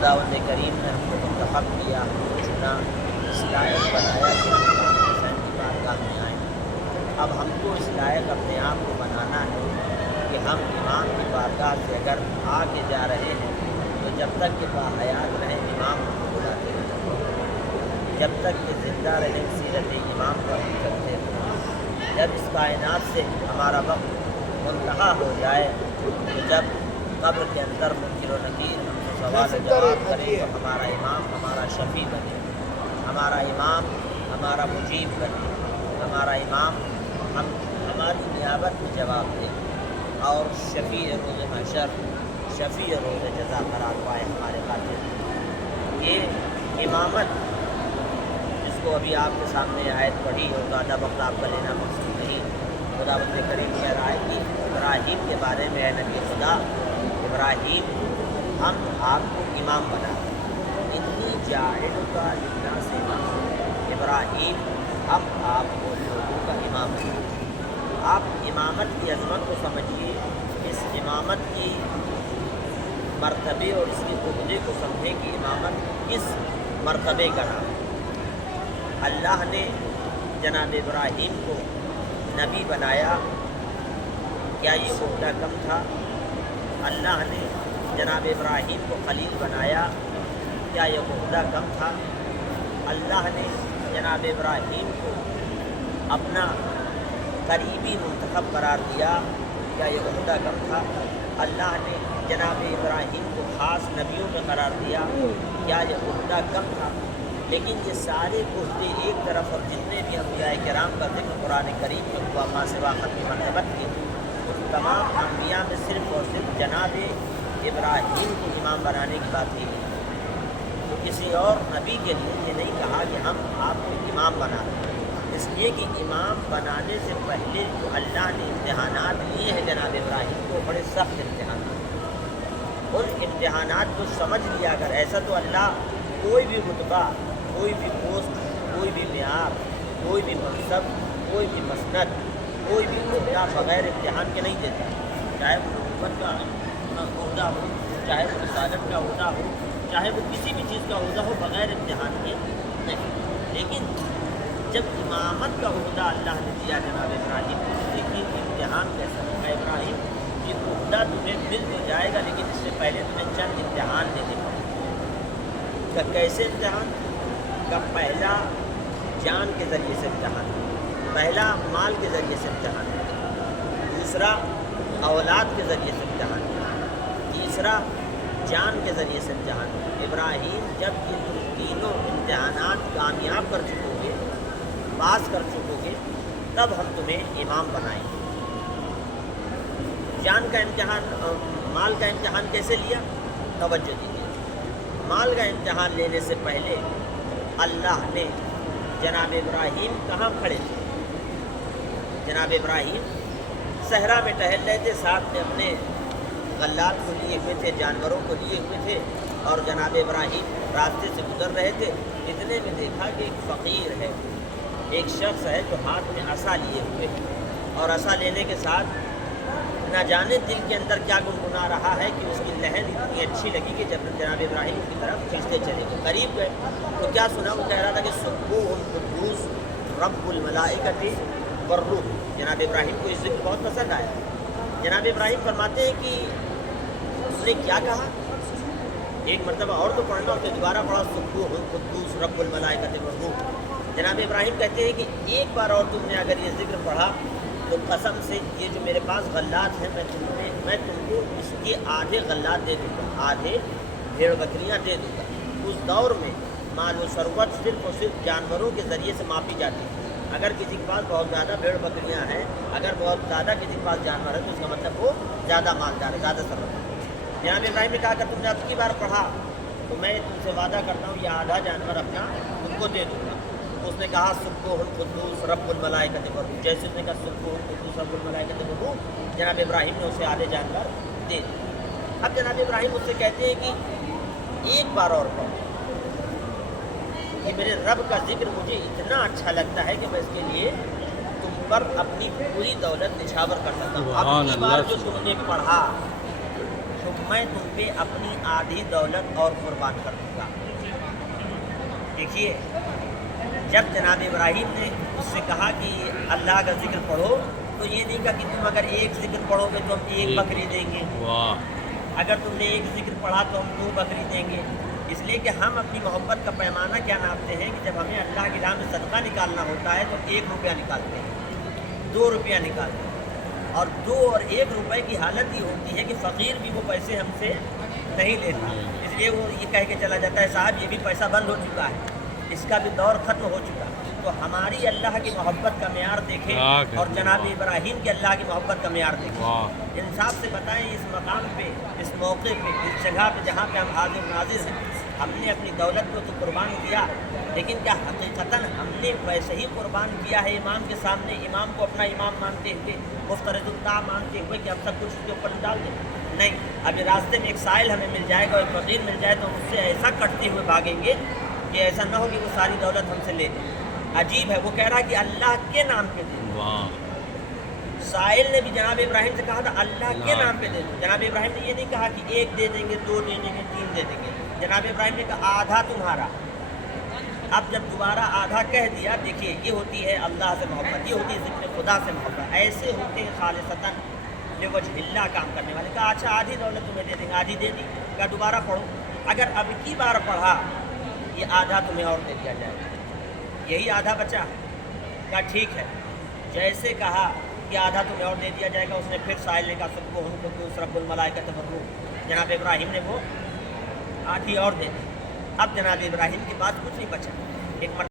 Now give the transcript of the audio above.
खुदावंद करीम ने हमको मुंतखब किया, हमको चुना, इस लायक बनाया कि हम इमाम हुसैन की बारगाह में आएँ। अब हमको इस लायक अपने आप को बनाना है कि हम इमाम की बारगाह से अगर आके जा रहे हैं तो जब तक कि बाहयात रहें इमाम हमको बुलाते रहें, जब तक कि ज़िंदा रहें सीरत इमाम पर हम चलते रहें। जब इस कायनात से हमारा वक्त मुंतहा हो जाए तो जब कब्र के अंदर मुनकिर व नकीर हमसे सवाल जवाब करें तो हमारा इमाम हमारा शफी बने, हमारा इमाम हमारा मुजीब बने, हमारा इमाम हमारी नियाबत में जवाब दे और शफी रोज़ महशर, शफी रोज़ जज़ा करार पाए हमारे खातिर। ये इमामत जिसको अभी आपके सामने आयत पढ़ी और ज़्यादा वक्त आपका लेना मकसूद नहीं, खुदावंद करीम कह रहा है कि इब्राहीम के बारे में है नबी खुदा, इब्राहीम हम आपको इमाम बना, इतनी जाइलुका लिन्नास इमाम, इब्राहीम हम आपको लोगों का इमाम बना। आप इमामत की अज़मत को समझिए, इस इमामत की मर्तबे और इसकी उहदे को समझे कि इमामत किस मर्तबे का नाम है। अल्लाह ने जनाब इब्राहीम को नबी बनाया, क्या ये उहदा कम था? अल्लाह ने जनाब इब्राहीम को खलील बनाया, क्या ये उहदा कम था? अल्लाह ने जनाब इब्राहीम को अपना करीबी मुंतखब करार दिया, क्या ये उहदा कम था? अल्लाह ने जनाब इब्राहीम को ख़ास नबियों में करार दिया, क्या ये उहदा कम था? लेकिन ये सारे उहदे एक तरफ और जितने भी अंबिया किराम का ज़िक्र कुरान करीम में हुआ माँ सिवा ख़त्म मरतबत के, उन तमाम अंबिया में सिर्फ़ और सिर्फ जनाब इब्राहीम को इमाम बनाने की बात की गई। तो किसी और नबी के लिए ये नहीं कहा कि हम आपको इमाम बना रहे हैं, इसलिए कि इमाम बनाने से पहले जो अल्लाह ने इम्तिहानात लिए हैं जनाब इब्राहीम को, बड़े सख्त इम्तिहानात, उन इम्तिहानात को समझ लिया अगर ऐसा तो अल्लाह कोई भी रुतबा, कोई भी पोस्ट, कोई भी मेयार, कोई भी मनसब, कोई भी मसनद, कोई भी उहदा बग़ैर इम्तिहान के नहीं देता, चाहे वो हुकूमत का उहदा हो, चाहे वो रिसालत का उहदा हो, चाहे वो किसी भी चीज़ का उहदा हो, बग़ैर इम्तिहान के नहीं। लेकिन जब इमामत का उहदा अल्लाह ने दिया जनाब इब्राहीम को, देखिए इम्तिहान कैसा होगा। इब्राहीम ये उहदा तुम्हें मिल तो जाएगा, लेकिन इससे पहले तुम्हें चंद इम्तिहान देने पड़ेंगे। कैसे इम्तिहान? का पहला जान के ज़रिए से इम्तिहान, पहला माल के ज़रिए से इम्तिहान, दूसरा औलाद के ज़रिए से इम्तिहान, तीसरा जान के ज़रिए से इम्तिहान। इब्राहीम जब ये तुम तीनों इम्तिहानात कामयाब कर चुकोगे, पास कर चुकोगे, तब हम तुम्हें इमाम बनाएंगे। जान का इम्तिहान, माल का इम्तिहान कैसे लिया? तवज्जो दीजिए। माल का इम्तिहान लेने से पहले अल्लाह ने जनाब इब्राहीम कहाँ खड़े थे? जनाब इब्राहीम सहरा में टहल रहे थे, साथ में अपने गल्लात को लिए हुए थे, जानवरों को लिए हुए थे, और जनाब इब्राहीम रास्ते से गुजर रहे थे। इतने में देखा कि एक फ़कीर है, एक शख्स है जो हाथ में असा लिए हुए है, और असा लेने के साथ न जाने दिल के अंदर क्या गुनगुना रहा है कि उसकी लहर इतनी अच्छी लगी कि जब जनाब इब्राहीम की तरफ खींचते चले गए, करीब गए तो क्या सुना? वो कह रहा था कि सुब्बूहुल कुद्दूस रब्बुल मलाइकति वर्रूह। जनाब इब्राहीम को इस ज़िक्र बहुत पसंद आया। जनाब इब्राहीम फरमाते हैं कि उसने क्या कहा? एक मरतबा और तो पढ़ना, उसने दोबारा पढ़ा सुब्बूहुल कुद्दूस रब्बुल मलाइकति वर्रूह। जनाब इब्राहीम कहते हैं कि एक बार और तुमने अगर ये ज़िक्र पढ़ा तो कसम से ये जो मेरे पास गल्लात हैं मैं तुमको इसके आधे गल्लात दे दूँगा, आधे भेड़ बकरियाँ दे दूँगा। उस दौर में माल व सरवत सिर्फ और सिर्फ जानवरों के ज़रिए से मापी जाती थी। अगर किसी के पास बहुत ज़्यादा भेड़ बकरियाँ हैं, अगर बहुत ज़्यादा किसी के पास जानवर है, तो उसका मतलब वो ज़्यादा मालदार है, ज़्यादा सरवत है। जनाब इब्राहीम ने कहा अगर तुमने अब की बार पढ़ा तो मैं तुमसे वादा करता हूँ ये आधा जानवर अपना तुमको दे दूँगा। उसने कहा सुब्बुहुल कुद्दूस रब्बुल मलाइकति वर्रूह। जैसे उसने कहा सुब्बुहुल कुद्दूस रब्बुल मलाइकति वर्रूह, जनाब इब्राहीम ने उसे आधे जानवर दे दिए। अब जनाब इब्राहीम उससे कहते हैं कि एक बार और पढ़ो, कि मेरे रब का जिक्र मुझे इतना अच्छा लगता है कि मैं इसके लिए तुम पर अपनी पूरी दौलत निछावर कर सकता हूँ। अब की बार जो तुमने पढ़ा میں تم پہ اپنی آدھی دولت اور قربان کر دوں گا. دیکھیے جب جناب ابراہیم نے اس سے کہا کہ اللہ کا ذکر پڑھو تو یہ نہیں کہا کہ تم اگر ایک ذکر پڑھو گے تو ہم ایک بکری دیں گے, اگر تم نے ایک ذکر پڑھا تو ہم 2 بکری دیں گے. اس لیے کہ ہم اپنی محبت کا پیمانہ کیا ناپتے ہیں کہ جب ہمیں اللہ کی راہ میں صدقہ نکالنا ہوتا ہے تو 1 روپیہ نکالتے ہیں, 2 روپیہ نکالتے ہیں, اور 2 اور 1 روپے کی حالت یہ ہوتی ہے کہ فقیر بھی وہ پیسے ہم سے نہیں لیتا. اس لیے وہ یہ کہہ کے چلا جاتا ہے صاحب یہ بھی پیسہ بند ہو چکا ہے, اس کا بھی دور ختم ہو چکا. تو ہماری اللہ کی محبت کا معیار دیکھیں اور جناب ابراہیم کی اللہ کی محبت کا معیار دیکھیں. انصاف سے بتائیں اس مقام پہ, اس موقع پہ, اس جگہ پہ جہاں پہ ہم حاضر ناظر ہیں, ہم نے اپنی دولت کو تو قربان کیا, لیکن کیا حقیقتاً ہم نے ویسے ہی قربان کیا ہے امام کے سامنے, امام کو اپنا امام مانتے ہوئے, مفترض الطاعہ مانتے ہوئے کہ ہم سب کچھ اس کے اوپر ڈال دیں؟ نہیں. اب راستے میں ایک سائل ہمیں مل جائے گا اور ایک فقیر مل جائے تو ہم اس سے ایسا کٹتے ہوئے بھاگیں گے کہ ایسا نہ ہو کہ وہ ساری دولت ہم سے لے لیں. عجیب ہے, وہ کہہ رہا ہے کہ اللہ کے نام پہ دے دو. سائل نے بھی جناب ابراہیم سے کہا تھا اللہ کے نام پہ دے دو. جناب ابراہیم نے یہ نہیں کہا کہ 1 دے دیں گے, 2 دے دیں گے, 3 دے دیں گے. جناب ابراہیم نے کہا آدھا تمہارا. اب جب دوبارہ آدھا کہہ دیا, دیکھیے یہ ہوتی ہے اللہ سے محبت, یہ ہوتی ہے ذکر خدا سے محبت. ایسے ہوتے ہیں خالصتاً لوجہ اللہ کام کرنے والے. کہا اچھا آدھی دولت تمہیں دے دیں گے, آدھی دے دی. کہا دوبارہ پڑھو, اگر اب کی بار پڑھا یہ آدھا تمہیں اور دے دیا جائے گا, یہی آدھا بچا. کہا ٹھیک ہے. جیسے کہا کہ آدھا تمہیں اور دے دیا جائے گا, اس نے پھر سائل نے کہا سبحان قدوس رب الملائکۃ والروح. جناب ابراہیم نے وہ آدھی اور دے دی. اب جناب ابراہیم کے پاس کچھ نہیں بچا. ایک